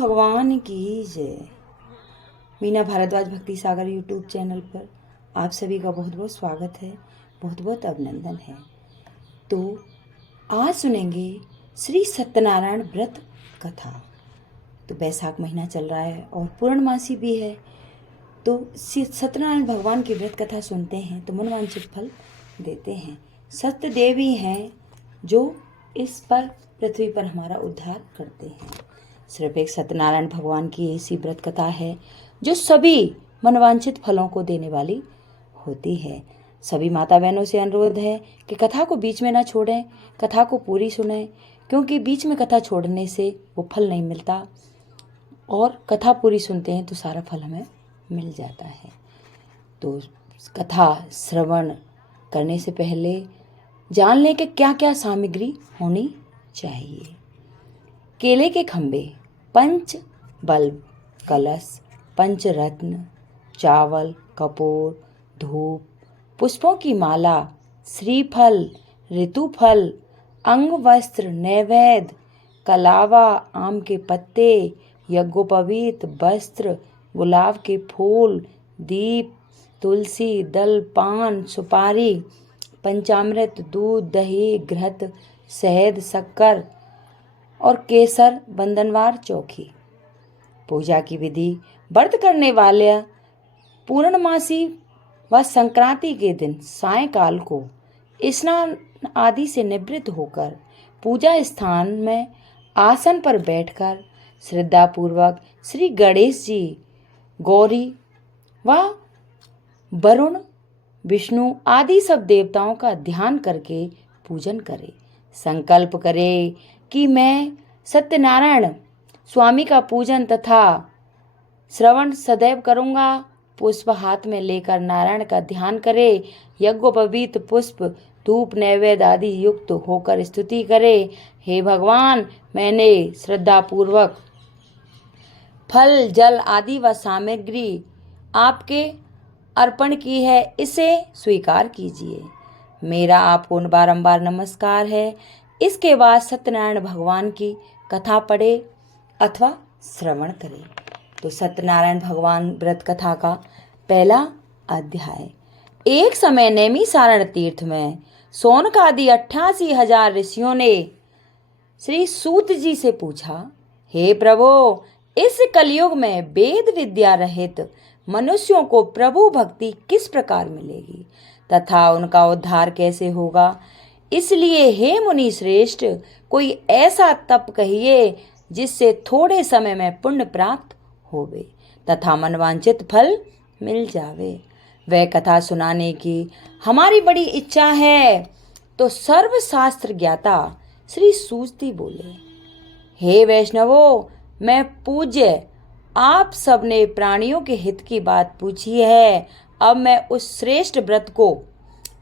भगवान की जय। मीना भारद्वाज भक्ति सागर यूट्यूब चैनल पर आप सभी का बहुत बहुत स्वागत है, बहुत बहुत अभिनंदन है। तो आज सुनेंगे श्री सत्यनारायण व्रत कथा। तो वैशाख महीना चल रहा है और पूर्णमासी भी है, तो सत्यनारायण भगवान की व्रत कथा सुनते हैं तो मनोवांछित फल देते हैं। सत्य देवी हैं जो इस पर पृथ्वी पर हमारा उद्धार करते हैं। सिर्फ एक सत्यनारायण भगवान की ऐसी व्रत कथा है जो सभी मनोवांछित फलों को देने वाली होती है। सभी माता बहनों से अनुरोध है कि कथा को बीच में ना छोड़ें, कथा को पूरी सुनें, क्योंकि बीच में कथा छोड़ने से वो फल नहीं मिलता और कथा पूरी सुनते हैं तो सारा फल हमें मिल जाता है। तो कथा श्रवण करने से पहले जान लें कि क्या क्या सामग्री होनी चाहिए। केले के खंबे, पंच बल्ब, कलश, पंचरत्न, चावल, कपूर, धूप, पुष्पों की माला, श्रीफल, ऋतुफल, अंग वस्त्र, नैवेद्य, कलावा, आम के पत्ते, यज्ञोपवीत वस्त्र, गुलाब के फूल, दीप, तुलसी दल, पान, सुपारी, पंचामृत, दूध, दही, घृत, शहद, शक्कर और केसर, बंधनवार चौकी। पूजा की विधि: व्रत करने वाले पूर्णमासी व संक्रांति के दिन सायंकाल को स्नान आदि से निवृत्त होकर पूजा स्थान में आसन पर बैठकर श्रद्धापूर्वक श्री गणेश जी, गौरी व वरुण, विष्णु आदि सब देवताओं का ध्यान करके पूजन करें। संकल्प करें कि मैं सत्यनारायण स्वामी का पूजन तथा श्रवण सदैव करूँगा। पुष्प हाथ में लेकर नारायण का ध्यान करें। यज्ञोपवीत पुष्प, धूप, नैवेद्य आदि युक्त होकर स्तुति करें। हे भगवान, मैंने श्रद्धापूर्वक फल, जल आदि व सामग्री आपके अर्पण की है, इसे स्वीकार कीजिए। मेरा आपको बारंबार नमस्कार है। इसके बाद सत्यनारायण भगवान की कथा पढ़े अथवा श्रवण करें। तो सत्यनारायण भगवान व्रत कथा का पहला अध्याय। एक समय नैमिषारण्य तीर्थ में शौनक आदि 88,000 ऋषियों ने श्री सूत जी से पूछा, हे प्रभु, इस कलयुग में वेद विद्या रहित मनुष्यों को प्रभु भक्ति किस प्रकार मिलेगी तथा उनका उद्धार कैसे होगा? इसलिए हे मुनि श्रेष्ठ, कोई ऐसा तप कहिए जिससे थोड़े समय में पुण्य प्राप्त होवे तथा मनवांछित फल मिल जावे। वह कथा सुनाने की हमारी बड़ी इच्छा है। तो सर्वशास्त्र ज्ञाता श्री सूति बोले, हे वैष्णवों, मैं पूज्य आप सबने प्राणियों के हित की बात पूछी है। अब मैं उस श्रेष्ठ व्रत को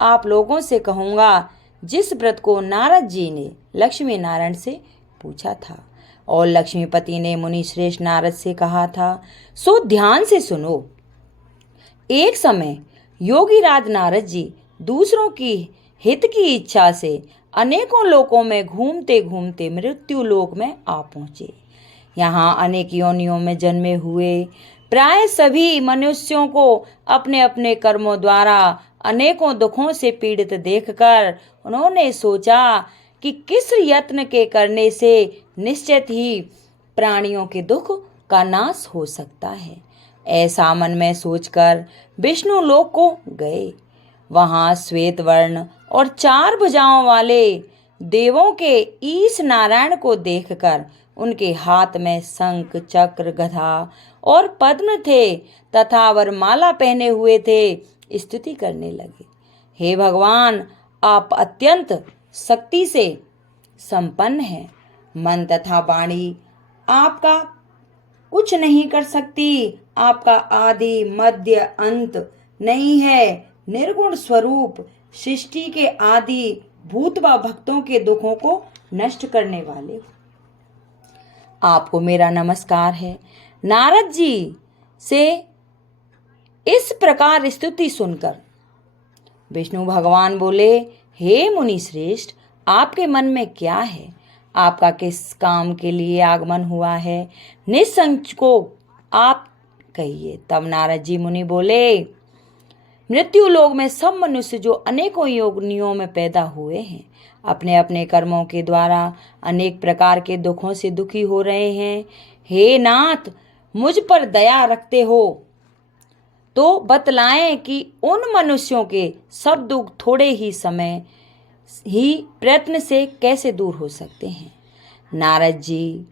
आप लोगों से कहूँगा जिस व्रत को नारद जी ने लक्ष्मी नारायण से पूछा था और लक्ष्मीपति ने मुनि श्रेष्ठ नारद से कहा था। सो ध्यान से सुनो। एक समय योगी राज नारद जी दूसरों की हित की इच्छा से अनेकों लोकों में घूमते घूमते मृत्यु लोक में आ पहुँचे। यहाँ अनेक योनियों में जन्मे हुए प्राय सभी मनुष्यों को अपने अपने कर्मों द्वारा अनेकों दुखों से पीड़ित देखकर उन्होंने सोचा कि किस यत्न के करने से निश्चित ही प्राणियों के दुख का नाश हो सकता है। ऐसा मन में सोचकर विष्णु लोक को गए। वहां श्वेत वर्ण और 4 भुजाओं वाले देवों के ईश नारायण को देखकर उनके हाथ में शंख, चक्र, गदा और पद्म थे तथा वरमाला पहने हुए थे, स्तुति करने लगे। हे भगवान, आप अत्यंत शक्ति से संपन्न हैं। मन तथा वाणी आपका कुछ नहीं कर सकती। आपका आदि मध्य अंत नहीं है। निर्गुण स्वरूप सृष्टि के आदि भूत व भक्तों के दुखों को नष्ट करने वाले आपको मेरा नमस्कार है। नारद जी से इस प्रकार स्तुति सुनकर विष्णु भगवान बोले, हे मुनि श्रेष्ठ, आपके मन में क्या है? आपका किस काम के लिए आगमन हुआ है, निसंकोच आप कहिए। तब नारद जी मुनि बोले, मृत्यु लोक में सब मनुष्य जो अनेकों योनियों में पैदा हुए हैं, अपने अपने कर्मों के द्वारा अनेक प्रकार के दुखों से दुखी हो रहे हैं। हे नाथ, मुझ पर दया रखते हो तो बतलाएं कि उन मनुष्यों के सब दुख थोड़े ही समय ही प्रयत्न से कैसे दूर हो सकते हैं। नारद जी,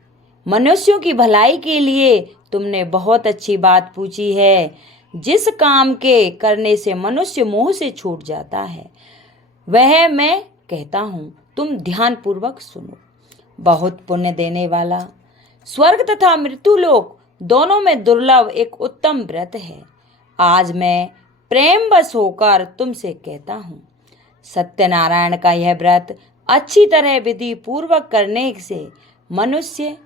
मनुष्यों की भलाई के लिए तुमने बहुत अच्छी बात पूछी है। जिस काम के करने से मनुष्य मोह से छूट जाता है वह मैं कहता हूँ, तुम ध्यान पूर्वक सुनो। बहुत पुण्य देने वाला, स्वर्ग तथा मृत्यु लोक दोनों में दुर्लभ एक उत्तम व्रत है। आज मैं प्रेम बस होकर तुमसे कहता हूँ, सत्यनारायण का यह व्रत अच्छी तरह विधि पूर्वक करने से मनुष्य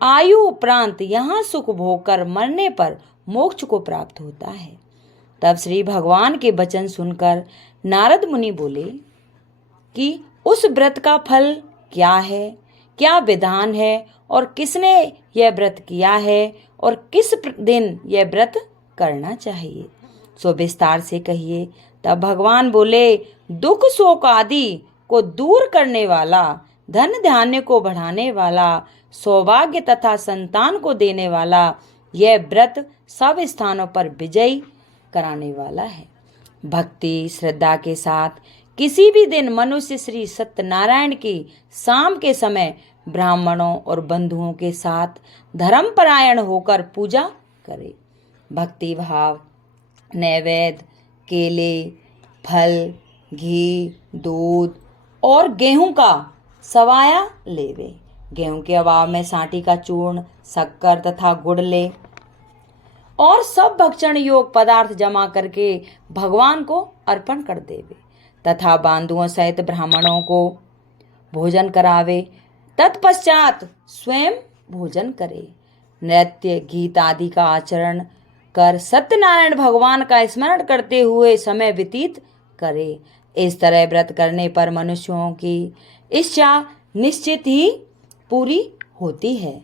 आयु उपरांत यहाँ सुख भोग कर मरने पर मोक्ष को प्राप्त होता है। तब श्री भगवान के वचन सुनकर नारद मुनि बोले कि उस व्रत का फल क्या है, क्या विधान है और किसने यह व्रत किया है और किस दिन यह व्रत करना चाहिए, सो विस्तार से कहिए। तब भगवान बोले, दुख शोक आदि को दूर करने वाला, धन धान्य को बढ़ाने वाला, सौभाग्य तथा संतान को देने वाला, यह व्रत सब स्थानों पर विजयी कराने वाला है। भक्ति श्रद्धा के साथ किसी भी दिन मनुष्य श्री सत्यनारायण की शाम के समय ब्राह्मणों और बंधुओं के साथ धर्मपरायण होकर पूजा करे। भक्ति भाव नैवेद्य, केले, फल, घी, दूध और गेहूं का सवाया लेवे। गेहूं के अभाव में सांटी का चूर्ण, शक्कर तथा गुड़ ले और सब भक्षण योग पदार्थ जमा करके भगवान को अर्पण कर देवे तथा बांधुओं सहित ब्राह्मणों को भोजन करावे। तत्पश्चात स्वयं भोजन करे। नृत्य गीत आदि का आचरण कर सत्यनारायण भगवान का स्मरण करते हुए समय व्यतीत करे। इस तरह व्रत करने पर मनुष्यों की इच्छा निश्चित ही पूरी होती है।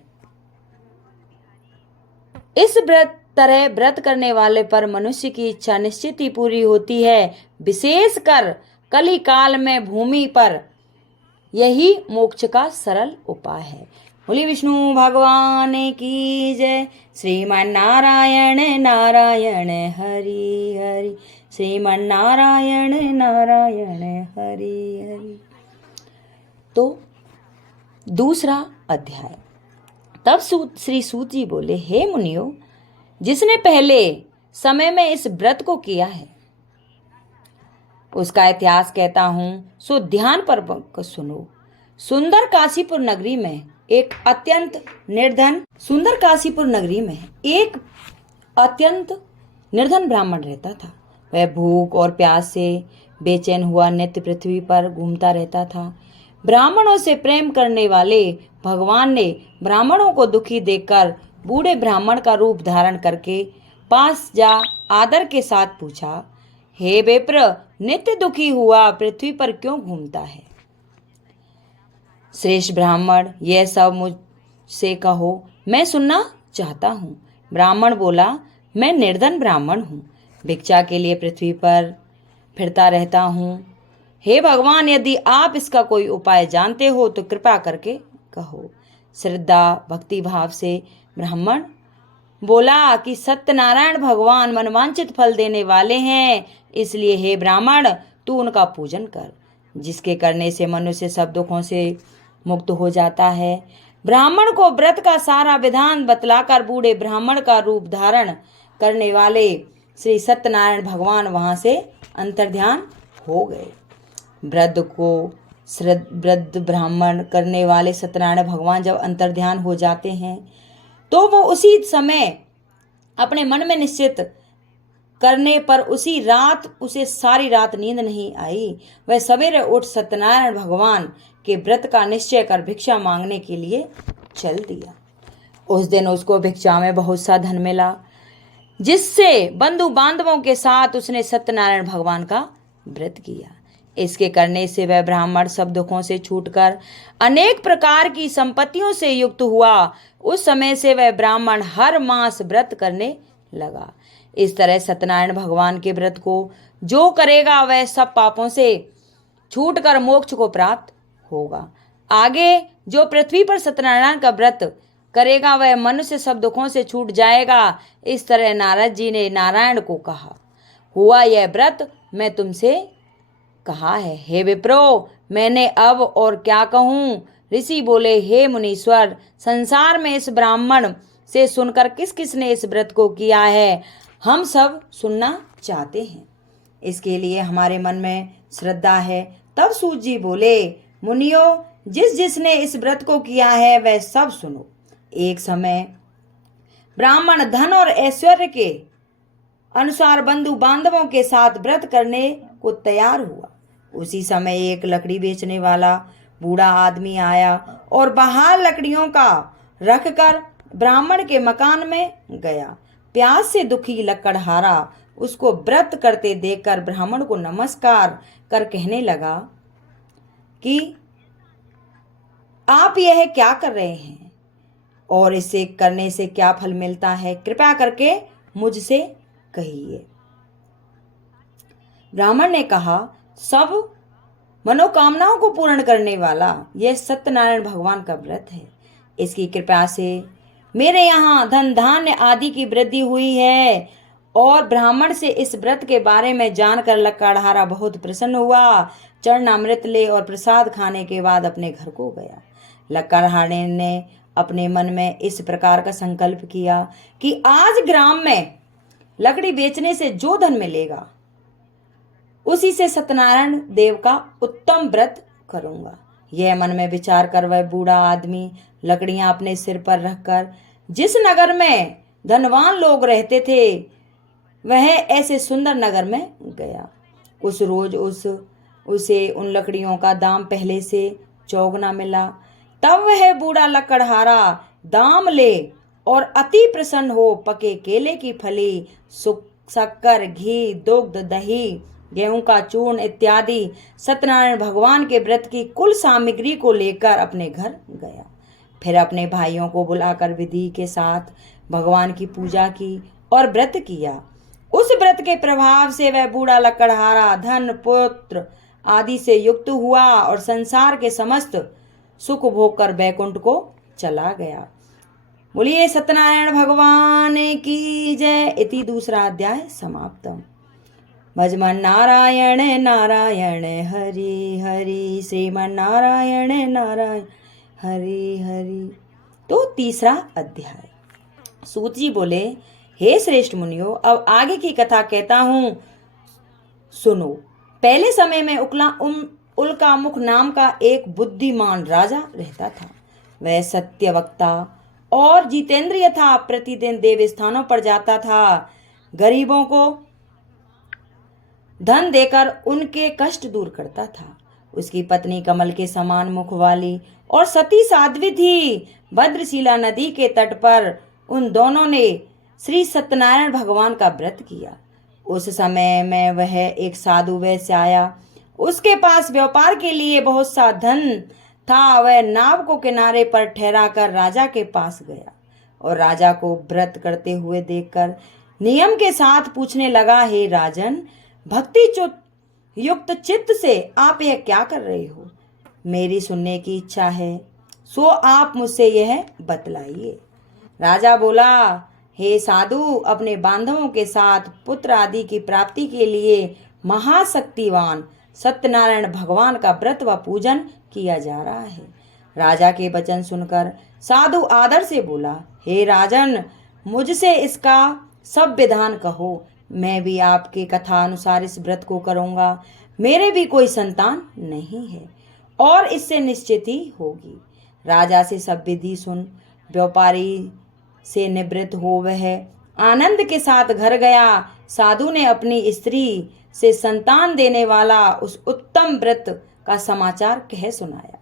इस तरह व्रत करने वाले पर मनुष्य की इच्छा निश्चित ही पूरी होती है। विशेषकर कली काल में भूमि पर यही मोक्ष का सरल उपाय है। बोली विष्णु भगवान की जय। श्रीमन नारायण नारायण हरि हरि, श्रीमन नारायण नारायण हरि हरि। तो दूसरा अध्याय। तब श्री सूत जी बोले, हे मुनियों, जिसने पहले समय में इस व्रत को किया है उसका इतिहास कहता हूं, सो ध्यान पूर्वक सुनो। सुंदर काशीपुर नगरी में एक अत्यंत निर्धन ब्राह्मण रहता था। वह भूख और प्यास से बेचैन हुआ नित्य पृथ्वी पर घूमता रहता था। ब्राह्मणों से प्रेम करने वाले भगवान ने ब्राह्मणों को दुखी देखकर बूढ़े ब्राह्मण का रूप धारण करके पास जा आदर के साथ पूछा, हे विप्र, नित्य दुखी हुआ पृथ्वी पर क्यों घूमता है? श्रेष्ठ ब्राह्मण, यह सब मुझसे कहो, मैं सुनना चाहता हूँ। ब्राह्मण बोला, मैं निर्धन ब्राह्मण हूँ, भिक्षा के लिए पृथ्वी पर फिरता रहता हूँ। हे भगवान, यदि आप इसका कोई उपाय जानते हो तो कृपा करके कहो। श्रद्धा भक्ति भाव से ब्राह्मण बोला कि सत्यनारायण भगवान मनवांचित फल देने वाले हैं, इसलिए हे ब्राह्मण, तू उनका पूजन कर, जिसके करने से मनुष्य सब दुखों से मुक्त हो जाता है। ब्राह्मण को व्रत का सारा विधान बतलाकर बूढ़े ब्राह्मण का रूप धारण करने वाले श्री सत्यनारायण भगवान वहां से अंतर्ध्यान हो गए। वृद्ध ब्राह्मण करने वाले सत्यनारायण भगवान जब अंतर्ध्यान हो जाते हैं तो वो उसी समय अपने मन में निश्चित करने पर उसे सारी रात नींद नहीं आई। वह सवेरे उठ सत्यनारायण भगवान के व्रत का निश्चय कर भिक्षा मांगने के लिए चल दिया। उस दिन उसको भिक्षा में बहुत सा धन मिला, जिससे बंधु बांधवों के साथ उसने सत्यनारायण भगवान का व्रत किया। इसके करने से वह ब्राह्मण सब दुखों से छूटकर अनेक प्रकार की संपत्तियों से युक्त हुआ। उस समय से वह ब्राह्मण हर मास व्रत करने लगा। इस तरह सत्यनारायण भगवान के व्रत को जो करेगा वह सब पापों से छूटकर मोक्ष को प्राप्त होगा। आगे जो पृथ्वी पर सत्यनारायण का व्रत करेगा वह मनुष्य सब दुखों से छूट जाएगा। इस तरह नारद जी ने नारायण को कहा, हुआ यह व्रत मैं तुमसे कहा है। हे विप्रो, मैंने अब और क्या कहूँ। ऋषि बोले, हे मुनीश्वर, संसार में इस ब्राह्मण से सुनकर किस किस ने इस व्रत को किया है, हम सब सुनना चाहते हैं। इसके लिए हमारे मन में श्रद्धा है। तब सूत जी बोले, मुनियों, जिस जिसने इस व्रत को किया है वह सब सुनो। एक समय ब्राह्मण धन और ऐश्वर्य के अनुसार बंधु बांधवों के साथ व्रत करने को तैयार हुआ। उसी समय एक लकड़ी बेचने वाला बूढ़ा आदमी आया और बाहर लकड़ियों का रखकर ब्राह्मण के मकान में गया। प्यास से दुखी लकड़हारा उसको व्रत करते देखकर ब्राह्मण को नमस्कार कर कहने लगा कि आप यह क्या कर रहे हैं और इसे करने से क्या फल मिलता है, कृपया करके मुझसे कहिए। ब्राह्मण ने कहा, सब मनोकामनाओं को पूर्ण करने वाला यह सत्यनारायण भगवान का व्रत है। इसकी कृपा से मेरे यहाँ धन धान्य आदि की वृद्धि हुई है। और ब्राह्मण से इस व्रत के बारे में जानकर लकड़हारा बहुत प्रसन्न हुआ। चरणामृत ले और प्रसाद खाने के बाद अपने घर को गया। लकड़हारे ने अपने मन में इस प्रकार का संकल्प किया कि आज ग्राम में लकड़ी बेचने से जो धन मिलेगा उसी से सत्यनारायण देव का उत्तम व्रत करूंगा। यह मन में विचार कर वह बूढ़ा आदमी लकड़ियां अपने सिर पर रखकर जिस नगर में धनवान लोग रहते थे वह ऐसे सुंदर नगर में गया। उस रोज उसे उन लकड़ियों का दाम पहले से चौगुना मिला। तब वह बूढ़ा लकड़हारा दाम ले और अति प्रसन्न हो पके केले की फली, शक्कर, घी, दुग्ध, दही, गेहूं का चूर्ण इत्यादि सत्यनारायण भगवान के व्रत की कुल सामग्री को लेकर अपने घर गया। फिर अपने भाइयों को बुलाकर विधि के साथ भगवान की पूजा की और व्रत किया। उस व्रत के प्रभाव से वह बूढ़ा लकड़हारा धन पुत्र आदि से युक्त हुआ और संसार के समस्त सुख भोग कर बैकुंठ को चला गया। बोलिए सत्यनारायण भगवान की जय। इति दूसरा अध्याय समाप्तम। भजमन नारायण नारायण हरि हरि, श्रीमन नारायण नारायण हरि हरि। तो तीसरा अध्याय। सूत जी बोले, हे श्रेष्ठ मुनियों, अब आगे की कथा कहता हूं, सुनो। पहले समय में उल्कामुख नाम का एक बुद्धिमान राजा रहता था। वह सत्यवक्ता और जितेंद्रिय था। प्रतिदिन देव स्थानों पर जाता था, गरीबों को धन देकर उनके कष्ट दूर करता था। उसकी पत्नी कमल के समान मुख वाली और सती साध्वी थी। भद्रशिला नदी के तट पर उन दोनों ने श्री सत्यनारायण भगवान का व्रत किया। उस समय में वह एक साधु वैश्य आया। उसके पास व्यापार के लिए बहुत सा धन था। वह नाव को किनारे पर ठहरा कर राजा के पास गया और राजा को व्रत करते हुए देखकर नियम के साथ पूछने लगा, हे राजन, भक्ति युक्त चित्त से आप यह क्या कर रहे हो? मेरी सुनने की इच्छा है, सो आप मुझसे यह बतलाइए। राजा बोला, हे साधु, अपने बांधवों के साथ पुत्र आदि की प्राप्ति के लिए महाशक्तिवान सत्यनारायण भगवान का व्रत व पूजन किया जा रहा है। राजा के वचन सुनकर साधु आदर से बोला, हे राजन, मुझसे इसका सब विधान कहो। मैं भी आपके कथा अनुसार इस व्रत को करूंगा। मेरे भी कोई संतान नहीं है और इससे निश्चित ही होगी। राजा से सब विधि सुन व्यापारी से निवृत्त हो वह आनंद के साथ घर गया। साधु ने अपनी स्त्री से संतान देने वाला उस उत्तम व्रत का समाचार कह सुनाया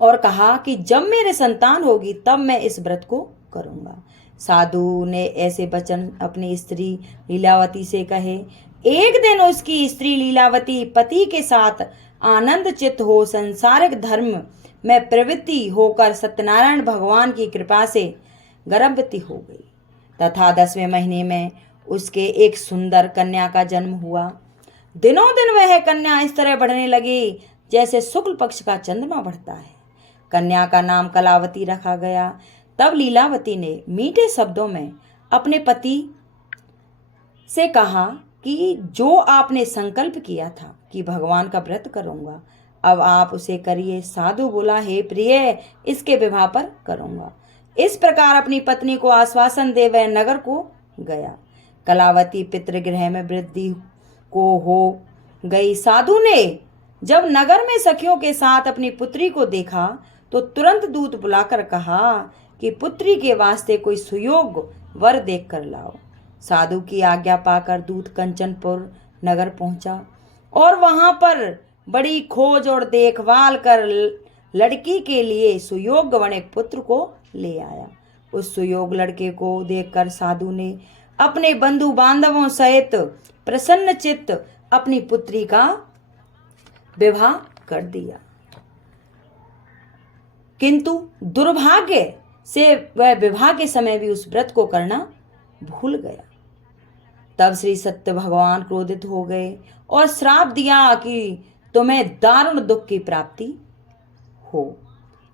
और कहा कि जब मेरे संतान होगी तब मैं इस व्रत को करूंगा। साधु ने ऐसे वचन अपनी स्त्री लीलावती से कहे। एक दिन उसकी स्त्री लीलावती पति के साथ आनंद चित्त हो संसारिक धर्म में प्रवृत्ति होकर सत्यनारायण भगवान की कृपा से गर्भवती हो गई तथा 10वें महीने में उसके एक सुंदर कन्या का जन्म हुआ। दिनों दिन वह कन्या इस तरह बढ़ने लगी जैसे शुक्ल पक्ष का चंद्रमा बढ़ता है। कन्या का नाम कलावती रखा गया। तब लीलावती ने मीठे शब्दों में अपने पति से कहा कि जो आपने संकल्प किया था कि भगवान का व्रत करूंगा, अब आप उसे करिए। साधु बोला, हे प्रिय, इसके विवाह पर करूंगा। इस प्रकार अपनी पत्नी को आश्वासन दे वह नगर को गया। कलावती पितृगृह में वृद्धि को हो गई। साधु ने जब नगर में सखियों के साथ अपनी पुत्री को देखा तो तुरंत दूत बुलाकर कहा कि पुत्री के वास्ते कोई सुयोग वर देख कर लाओ। साधु की आज्ञा पाकर दूत कंचनपुर नगर पहुंचा और वहां पर बड़ी खोज और देखभाल कर लड़की के लिए सुयोग्य वन एक पुत्र को ले आया। उस सुयोग लड़के को देखकर साधु ने अपने बंधु बांधवों सहित प्रसन्न चित्त अपनी पुत्री का विवाह कर दिया। किंतु दुर्भाग्य से वह विवाह के समय भी उस व्रत को करना भूल गया। तब श्री सत्य भगवान क्रोधित हो गए और श्राप दिया कि तुम्हें दारुण दुख की प्राप्ति हो।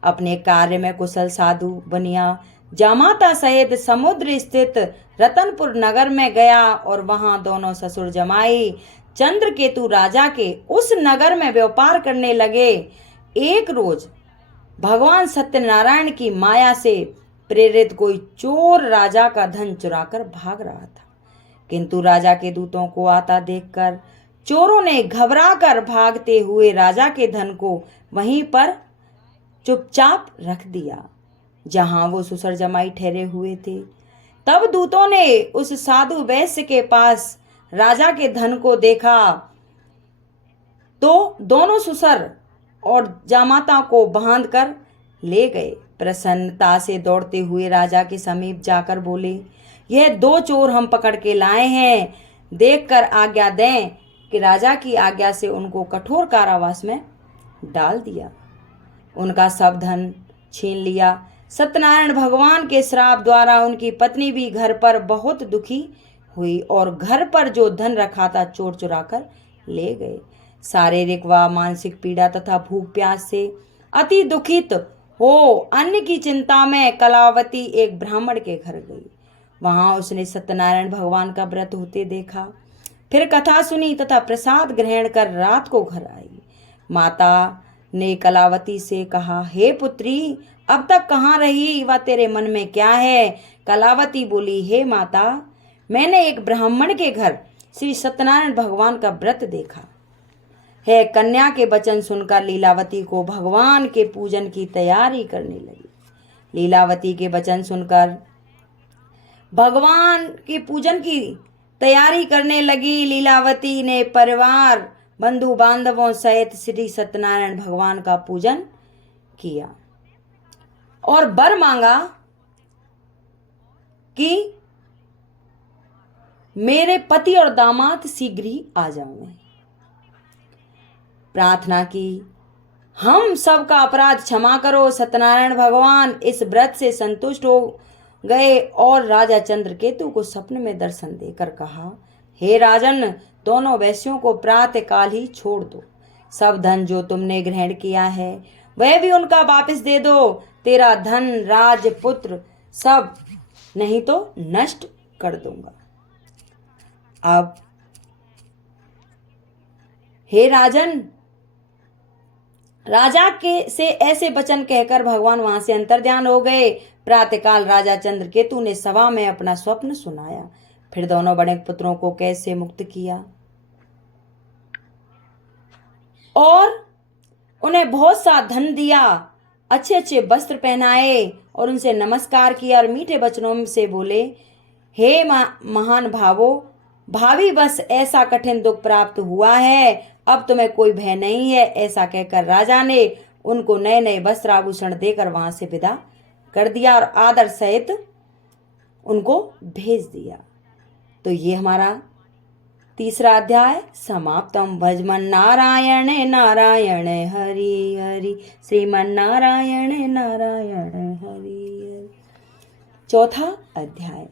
अपने कार्य में कुशल साधु बनिया जामाता सहित समुद्र स्थित रतनपुर नगर में गया और वहां दोनों ससुर जमाई चंद्रकेतु राजा के उस नगर में व्यापार करने लगे। एक रोज भगवान सत्यनारायण की माया से प्रेरित कोई चोर राजा का धन चुराकर भाग रहा था, किंतु राजा के दूतों को आता देखकर चोरों ने घबराकर भागते हुए राजा के धन को वहीं पर चुपचाप रख दिया जहां वो ससुर जमाई ठहरे हुए थे। तब दूतों ने उस साधु वैश्य के पास राजा के धन को देखा तो दोनों ससुर और जामाता को बांध कर ले गए। प्रसन्नता से दौड़ते हुए राजा के समीप जाकर बोले, यह 2 चोर हम पकड़ के लाए हैं, देखकर आज्ञा दें। कि राजा की आज्ञा से उनको कठोर कारावास में डाल दिया, उनका सब धन छीन लिया। सत्यनारायण भगवान के श्राप द्वारा उनकी पत्नी भी घर पर बहुत दुखी हुई और घर पर जो धन रखा था चोर चुरा कर ले गए। शारीरिक व मानसिक पीड़ा तथा भूख प्यास से अति दुखित हो अन्न की चिंता में कलावती एक ब्राह्मण के घर गई। वहां उसने सत्यनारायण भगवान का व्रत होते देखा, फिर कथा सुनी तथा प्रसाद ग्रहण कर रात को घर आई। माता ने कलावती से कहा, हे पुत्री, अब तक कहाँ रही व तेरे मन में क्या है? कलावती बोली, हे माता, मैंने एक ब्राह्मण के घर श्री सत्यनारायण भगवान का व्रत देखा है। कन्या के वचन सुनकर लीलावती को भगवान के पूजन की तैयारी करने लगी। लीलावती के वचन सुनकर भगवान के पूजन की तैयारी करने लगी। लीलावती ने परिवार बंधु बांधवों सहित श्री सत्यनारायण भगवान का पूजन किया और वर मांगा कि मेरे पति और दामाद शीघ्र ही आ जाएंगे। प्रार्थना की, हम सबका अपराध क्षमा करो। सत्यनारायण भगवान इस व्रत से संतुष्ट हो गए और राजा चंद्रकेतु को स्वप्न में दर्शन देकर कहा, हे राजन, दोनों वैश्यों को प्रातः काल ही छोड़ दो। सब धन जो तुमने ग्रहण किया है वह भी उनका वापस दे दो। तेरा धन, राज, पुत्र सब नहीं तो नष्ट कर दूंगा। अब हे राजन, राजा के से ऐसे वचन कहकर भगवान वहां से अंतर्ध्यान हो गए। प्रातःकाल राजा चंद्रकेतु ने सभा में अपना स्वप्न सुनाया, फिर दोनों बड़े पुत्रों को कैद से मुक्त किया और उन्हें बहुत सा धन दिया, अच्छे अच्छे वस्त्र पहनाए और उनसे नमस्कार किया और मीठे वचनों से बोले, हे महान भावो, भावी बस ऐसा कठिन दुख प्राप्त हुआ है, अब तुम्हें कोई भय नहीं है। ऐसा कहकर राजा ने उनको नए नए वस्त्र आभूषण देकर वहां से विदा कर दिया और आदर सहित उनको भेज दिया। तो ये हमारा तीसरा अध्याय समाप्तम। भजमन नारायण नारायण हरि हरि, श्रीमन नारायण नारायण हरि हरि। चौथा अध्याय।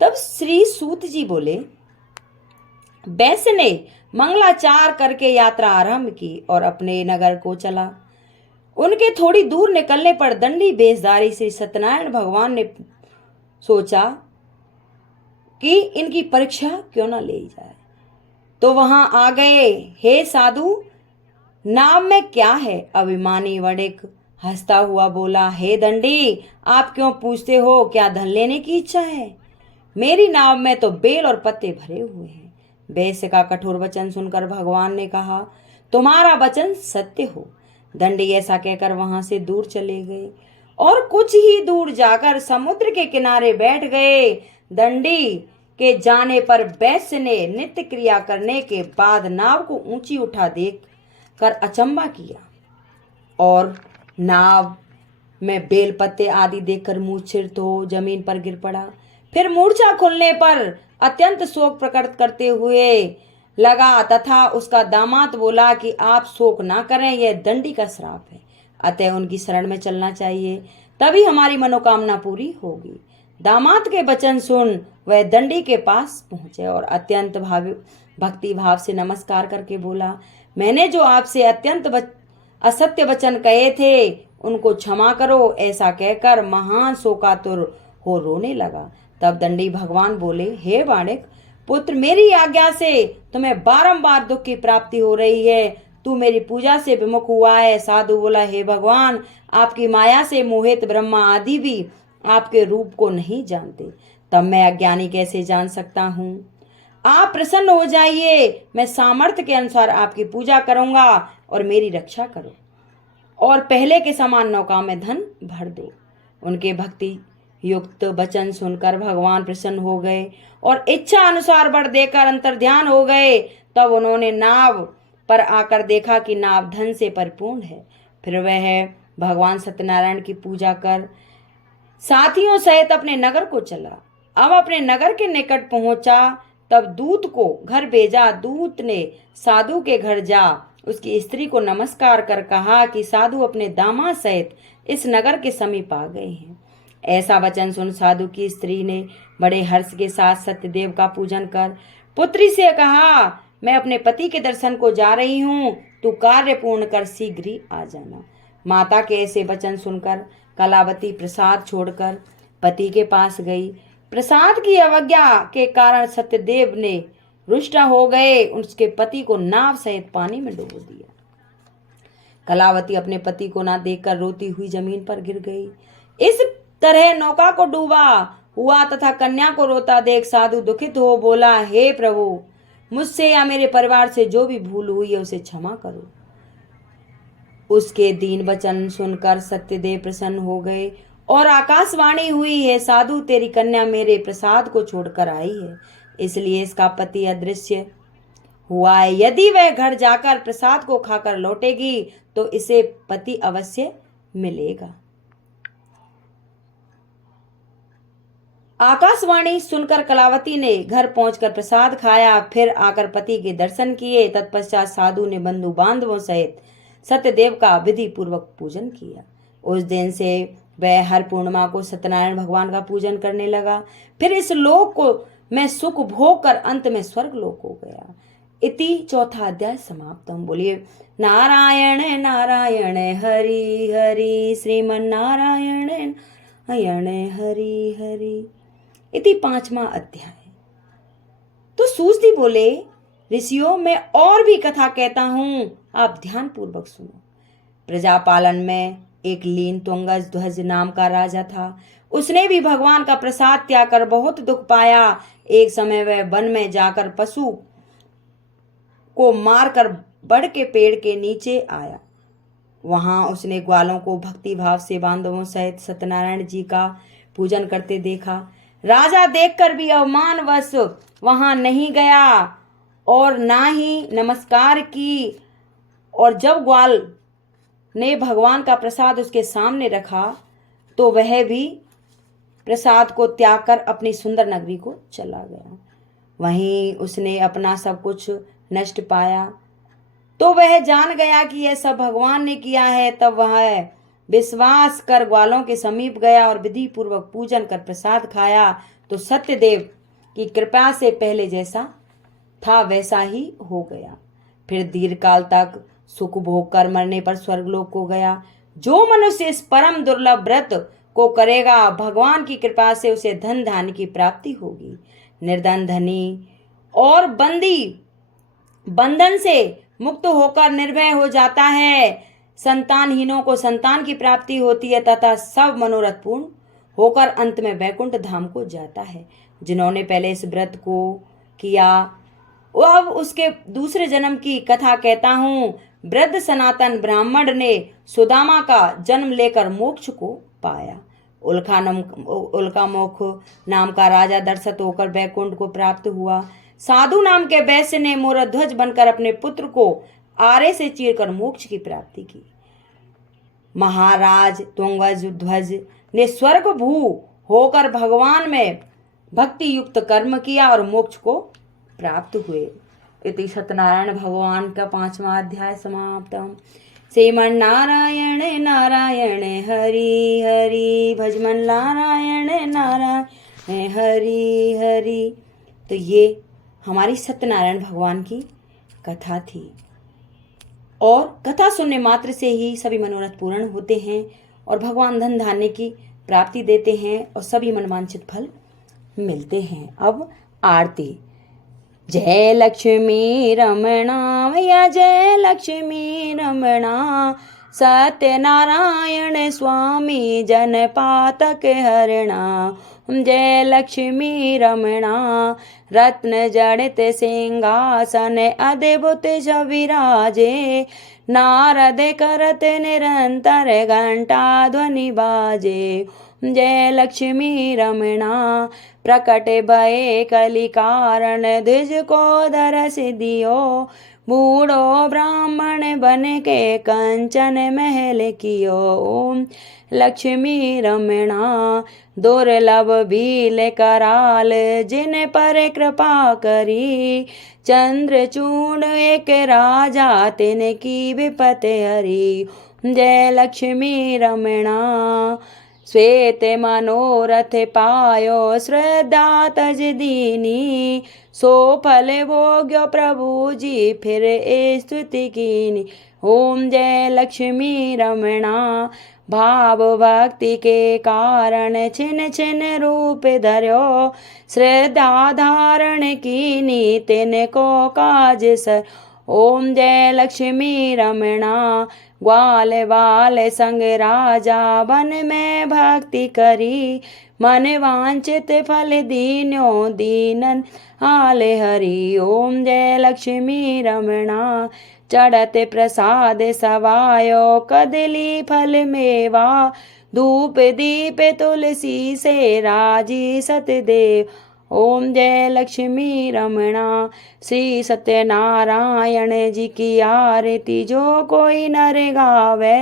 तब श्री सूत जी बोले, बैस ने मंगलाचार करके यात्रा आरंभ की और अपने नगर को चला। उनके थोड़ी दूर निकलने पर दंडी बेसधारी श्री सत्यनारायण भगवान ने सोचा कि इनकी परीक्षा क्यों न ले जाए, तो वहां आ गए। हे साधु, नाव में क्या है? अभिमानी वणिक हंसता हुआ बोला, हे दंडी, आप क्यों पूछते हो? क्या धन लेने की इच्छा है? मेरी नाव में तो बेल और पत्ते भरे हुए हैं। वैश्य का कठोर वचन सुनकर भगवान ने कहा, तुम्हारा वचन सत्य हो। दंडी ऐसा कहकर वहां से दूर चले गए और कुछ ही दूर जाकर समुद्र के किनारे बैठ गए। दंडी के जाने पर वैश्य ने नित्य क्रिया करने के बाद नाव को ऊंची उठा देख कर अचंबा किया और नाव में बेल पत्ते आदि देखकर मूर्छित हो जमीन पर गिर पड़ा। फिर मूर्छा खुलने पर अत्यंत शोक प्रकट करते हुए लगा तथा उसका दामाद बोला कि आप शोक ना करें, यह दंडी का श्राप है, अतः उनकी शरण में चलना चाहिए, तभी हमारी मनोकामना पूरी होगी। दामाद के वचन सुन वह दंडी के पास पहुंचे और अत्यंत भक्ति भाव से नमस्कार करके बोला, मैंने जो आपसे अत्यंत असत्य वचन कहे थे उनको क्षमा करो। ऐसा कहकर महान शोकातुर हो रोने लगा। तब दंडी भगवान बोले, हे वाणिक पुत्र, मेरी आज्ञा से तुम्हें बारंबार दुख की प्राप्ति हो रही है, तू मेरी पूजा से विमुख हुआ है। साधु बोला, हे भगवान, आपकी माया से मोहित ब्रह्मा आदि भी आपके रूप को नहीं जानते, तब मैं अज्ञानी कैसे जान सकता हूँ? आप प्रसन्न हो जाइए, मैं सामर्थ्य के अनुसार आपकी पूजा करूंगा और मेरी रक्षा करो और पहले के समान नौका में धन भर दो। उनके भक्ति युक्त वचन सुनकर भगवान प्रसन्न हो गए और इच्छा अनुसार वर देकर अंतर्ध्यान हो गए। तब उन्होंने नाव पर आकर देखा कि नाव धन से परिपूर्ण है। फिर वह भगवान सत्यनारायण की पूजा कर साथियों सहित अपने नगर को चला। अब अपने नगर के निकट पहुंचा तब दूत को घर भेजा। दूत ने साधु के घर जा उसकी स्त्री को नमस्कार कर कहा कि साधु अपने दामाद सहित इस नगर के समीप आ गए हैं। ऐसा वचन सुन साधु की स्त्री ने बड़े हर्ष के साथ सत्यदेव का पूजन कर पुत्री से कहा, मैं अपने पति के दर्शन को जा रही हूँ, तू कार्य पूर्ण कर शीघ्र ही आ जाना। माता के ऐसे वचन सुनकर कलावती प्रसाद छोड़कर पति के पास गई। प्रसाद की अवज्ञा के कारण सत्यदेव ने रुष्ट हो गए, उसके पति को नाव सहित पानी में डुबो दिया। कलावती अपने पति को ना देखकर रोती हुई जमीन पर गिर गई। इस तरह नौका को डूबा हुआ तथा कन्या को रोता देख साधु दुखित हो बोला, हे प्रभु, मुझसे या मेरे परिवार से जो भी भूल हुई है उसे क्षमा करो। उसके दीन वचन सुनकर सत्यदेव प्रसन्न हो गए और आकाशवाणी हुई, है साधु, तेरी कन्या मेरे प्रसाद को छोड़कर आई है, इसलिए इसका पति अदृश्य हुआ है। यदि वह घर जाकर प्रसाद को खाकर लौटेगी तो इसे पति अवश्य मिलेगा। आकाशवाणी सुनकर कलावती ने घर पहुंचकर प्रसाद खाया, फिर आकर पति के दर्शन किए। तत्पश्चात साधु ने बंधु बांधवों सहित सत्यदेव का विधि पूर्वक पूजन किया। उस दिन से वह हर पूर्णिमा को सत्यनारायण भगवान का पूजन करने लगा। फिर इस लोक को मैं सुख भोग कर अंत में स्वर्ग लोक हो गया। इति चौथा अध्याय समाप्तम। बोलिए नारायण नारायण हरि हरि, श्रीमन नारायण नारायण हरि हरि। इति पांचवा अध्याय। तो सूसदी बोले, ऋषियों, मैं और भी कथा कहता हूं, आप ध्यान पूर्वक सुनो। प्रजापालन में एक लीन तुंगज ध्वज नाम का राजा था। उसने भी भगवान का प्रसाद त्याग कर बहुत दुख पाया। एक समय वह वन में जाकर पशु को मारकर बड़ के पेड़ के नीचे आया। वहां उसने ग्वालों को भक्ति भाव से बांधवों सहित सत्यनारायण जी का पूजन करते देखा। राजा देखकर भी अवमानवश वहां नहीं गया और ना ही नमस्कार की, और जब ग्वाल ने भगवान का प्रसाद उसके सामने रखा तो वह भी प्रसाद को त्याग कर अपनी सुंदर नगरी को चला गया। वहीं उसने अपना सब कुछ नष्ट पाया। तो वह जान गया कि यह सब भगवान ने किया है। तब वह विश्वास कर ग्वालों के समीप गया और विधि पूर्वक पूजन कर प्रसाद खाया। तो सत्यदेव की कृपा से पहले जैसा था वैसा ही हो गया। फिर दीर्घकाल तक सुख भोग कर मरने पर स्वर्गलोक को गया। जो मनुष्य इस परम दुर्लभ व्रत को करेगा, भगवान की कृपा से उसे धन धान्य की प्राप्ति होगी। निर्धन धनी और बंधन से मुक्त होकर निर्भय हो जाता है। संतानहीनों को संतान की प्राप्ति होती है तथा सब मनोरथ पूर्ण होकर अंत में वैकुंठ धाम को जाता है। जिन्होंने पहले इस व्रत को किया, वो अब उसके दूसरे जन्म की कथा कहता हूँ। वृद्ध सनातन ब्राह्मण ने सुदामा का जन्म लेकर मोक्ष को पाया। उल्कामुख नाम का राजा दर्शत होकर वैकुंठ को प्राप्त हुआ। साधु नाम के वैश्य ने मोरध्वज बनकर अपने पुत्र को आरे से चीरकर मोक्ष की प्राप्ति की। महाराज तुंगध्वज ने स्वर्ग भू होकर भगवान में भक्ति युक्त कर्म किया और मोक्ष को प्राप्त हुए। इति सत्यनारायण भगवान का 5वां अध्याय समाप्तम। श्रीमन नारायण नारायण हरि हरि, भजमन नारायण नारायण हरि हरि। तो ये हमारी सत्यनारायण भगवान की कथा थी। और कथा सुनने मात्र से ही सभी मनोरथ पूर्ण होते हैं और भगवान धन धान्य की प्राप्ति देते हैं और सभी मनवांछित फल मिलते हैं। अब आरती। जय लक्ष्मी रमणा मैया, जय लक्ष्मी रमणा। सत्यनारायण स्वामी जन पातक हरणा। जय लक्ष्मी रमणा। रत्न जड़ित सिंहासन अद्भुत विराजे। नारद करत निरंतर घंटा ध्वनि बाजे। जय लक्ष्मी रमणा। प्रकट भये कलि कारण द्विज को दरस दियो। बूढ़ो ब्राह्मण बन के कंचन महल कियो। ओम लक्ष्मी रमणा। दुर्लभ भील कराल जिन पर कृपा करी। चंद्रचूड़ एक राजा तिन की विपत हरी। जय लक्ष्मी रमणा। श्वेत मनोरथ पायो श्रद्धा तज दीनी। सो फल भोग्यो प्रभु जी फिर स्तुति कीनी। ओम जय लक्ष्मी रमणा। भाव भक्ति के कारण छिन छिन रूप धर्यो। श्रद्धा धारण कीनी तिन को काज सर। ओम जय लक्ष्मी रमणा। ग्वाल बाल संग राजा वन में भक्ति करी। मन वांछित फल दीन्यो दीनन हाल हरि। ओम जय लक्ष्मी रमणा। चढ़त प्रसाद सवायो कदली फल मेवा। धूप दीप तुलसी से राजी सतदेव। ओम जय लक्ष्मी रमणा। श्री सत्यनारायण जी की आरती जो कोई नर गावे।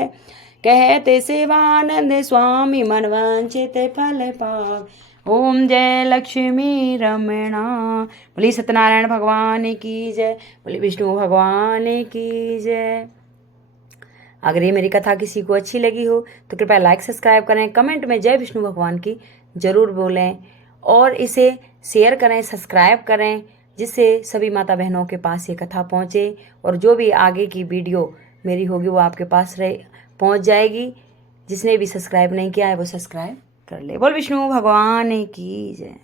कहते शिवानंद स्वामी मनवांछित फल पावे। ओम जय लक्ष्मी रमणा। बोली सत्यनारायण भगवान की जय। बोली विष्णु भगवान की जय। अगर ये मेरी कथा किसी को अच्छी लगी हो तो कृपया लाइक सब्सक्राइब करें, कमेंट में जय विष्णु भगवान की जरूर बोलें और इसे शेयर करें, सब्सक्राइब करें, जिससे सभी माता बहनों के पास ये कथा पहुँचे और जो भी आगे की वीडियो मेरी होगी वो आपके पास पहुँच जाएगी। जिसने भी सब्सक्राइब नहीं किया है वो सब्सक्राइब कर ले। बोल विष्णु भगवान की जय।